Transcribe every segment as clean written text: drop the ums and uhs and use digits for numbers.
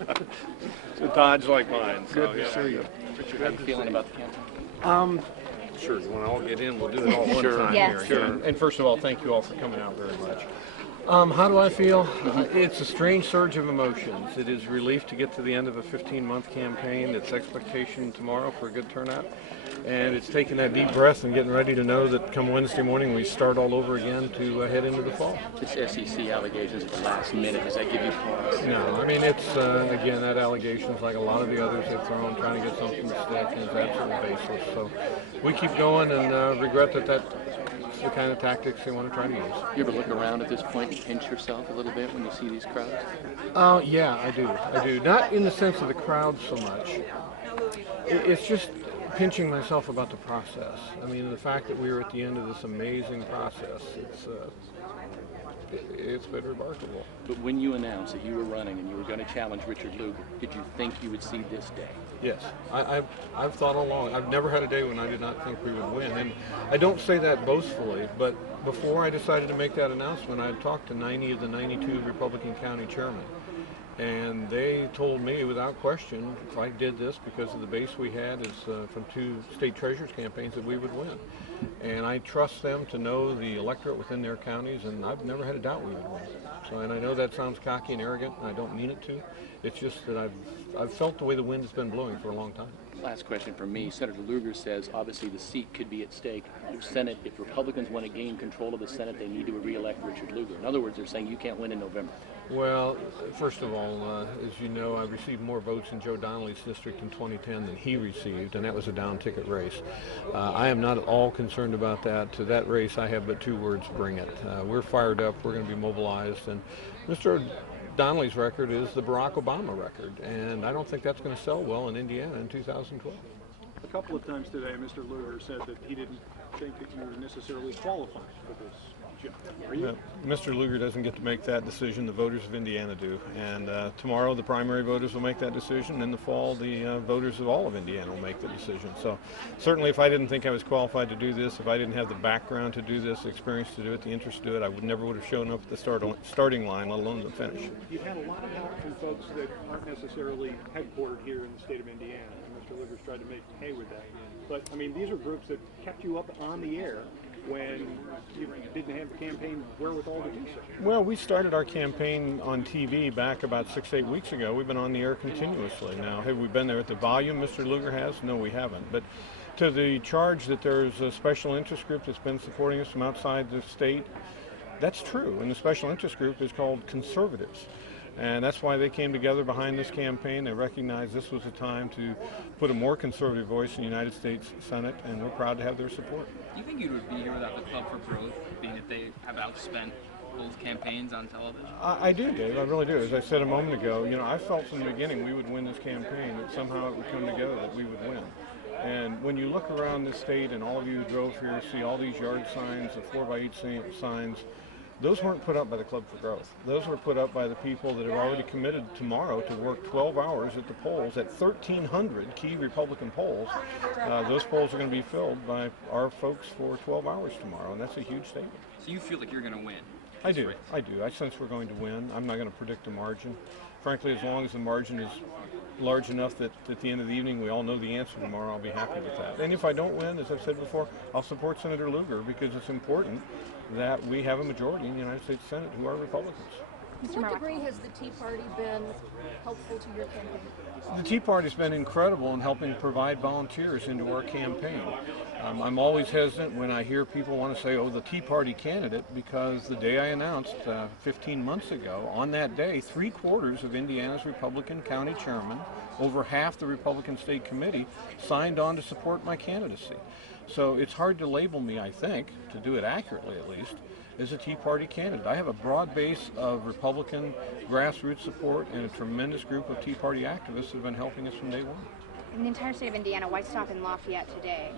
It's a dodge like mine. So, Good to see you. Richard, how are you feeling about the campaign? Sure, when I all get in, we'll do it all one time Yes. here. Sure. And first of all, thank you all for coming out very much. How do I feel? It's a strange surge of emotions. It is relief to get to the end of a 15-month campaign. It's expectation tomorrow for a good turnout. And it's taking that deep breath and getting ready to know that come Wednesday morning we start all over again to head into the fall. This SEC allegations at the last minute, does that give you pause? No, I mean, it's, again, that allegation's like a lot of the others they've thrown, trying to get something to stick, and it's absolutely baseless. So we keep going and regret that that's the kind of tactics they want to try to use. You ever look around at this point and pinch yourself a little bit when you see these crowds? Yeah, I do. Not in the sense of the crowd so much. It's just pinching myself about the process. I mean, the fact that we were at the end of this amazing process, it's been remarkable. But when you announced that you were running and you were going to challenge Richard Lugar, did you think you would see this day? Yes, I've thought all along. I've never had a day when I did not think we would win. And I don't say that boastfully, but before I decided to make that announcement, I had talked to 90 of the 92 Republican county chairmen. And they told me without question, if I did this because of the base we had is from 2 state treasurers campaigns, that we would win. And I trust them to know the electorate within their counties, and I've never had a doubt we would win. So, and I know that sounds cocky and arrogant, and I don't mean it to. It's just that I've felt the way the wind has been blowing for a long time. Last question from me. Senator Lugar says obviously the seat could be at stake. The Senate, if Republicans want to gain control of the Senate, they need to re-elect Richard Lugar. In other words, they're saying you can't win in November. Well, first of all, as you know, I received more votes in Joe Donnelly's district in 2010 than he received, and that was a down-ticket race. I am not at all concerned about that. To that race, I have but 2 words: bring it. We're fired up. We're going to be mobilized. And Mr. Donnelly's record is the Barack Obama record, and I don't think that's going to sell well in Indiana in 2012. A couple of times today, Mr. Lugar said that he didn't think that you were necessarily qualified for this job. Are you? Mr. Lugar doesn't get to make that decision. The voters of Indiana do. And tomorrow, the primary voters will make that decision. In the fall, the voters of all of Indiana will make the decision. So certainly, if I didn't think I was qualified to do this, if I didn't have the background to do this, the experience to do it, the interest to do it, I never would have shown up at the starting line, let alone the finish. You've had a lot of help from folks that aren't necessarily headquartered here in the state of Indiana. And Mr. Lugar's tried to make hay with that. But, I mean, these are groups that kept you up on the air when you didn't have the campaign wherewithal to do so. Well, we started our campaign on TV back about 6-8 weeks ago. We've been on the air continuously. Now, have we been there at the volume Mr. Lugar has? No, we haven't. But to the charge that there's a special interest group that's been supporting us from outside the state, that's true. And the special interest group is called conservatives. And that's why they came together behind this campaign. They recognized this was a time to put a more conservative voice in the United States Senate, and we're proud to have their support. Do you think you would be here without the Club for Growth, being that they have outspent both campaigns on television? I do, Dave. I really do. As I said a moment ago, you know, I felt from the beginning we would win this campaign, that somehow it would come together, that we would win. And when you look around the state, and all of you who drove here, see all these yard signs, the 4x8 signs, those weren't put up by the Club for Growth. Those were put up by the people that have already committed tomorrow to work 12 hours at the polls, at 1,300 key Republican polls. Those polls are going to be filled by our folks for 12 hours tomorrow, and that's a huge statement. So you feel like you're going to win? I do. I sense we're going to win. I'm not going to predict a margin. Frankly, as long as the margin is large enough that at the end of the evening we all know the answer tomorrow, I'll be happy with that. And if I don't win, as I've said before, I'll support Senator Lugar, because it's important that we have a majority in the United States Senate who are Republicans. To what degree has the Tea Party been helpful to your campaign? The Tea Party's been incredible in helping provide volunteers into our campaign. I'm always hesitant when I hear people want to say, oh, the Tea Party candidate, because the day I announced 15 months ago, on that day, 3/4 of Indiana's Republican county chairmen, over half the Republican State Committee, signed on to support my candidacy. So it's hard to label me, I think, to do it accurately at least, as a Tea Party candidate. I have a broad base of Republican grassroots support and a tremendous group of Tea Party activists who have been helping us from day one. In the entire state of Indiana, why stop in Lafayette today?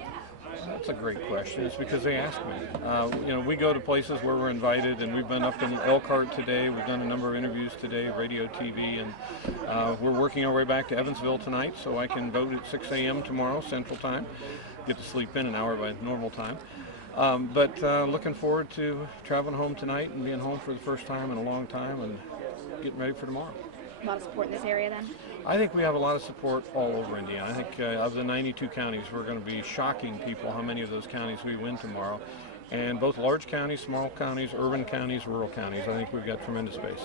That's a great question. It's because they asked me. You know, we go to places where we're invited, and we've been up in Elkhart today. We've done a number of interviews today, radio, TV, and we're working our way back to Evansville tonight so I can vote at 6 a.m. tomorrow, Central Time. Get to sleep in an hour by normal time. But looking forward to traveling home tonight and being home for the first time in a long time and getting ready for tomorrow. a lot of support in this area then? I think we have a lot of support all over Indiana. I think of the 92 counties, we're going to be shocking people how many of those counties we win tomorrow. And both large counties, small counties, urban counties, rural counties, I think we've got tremendous base.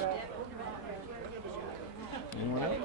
Anyone else?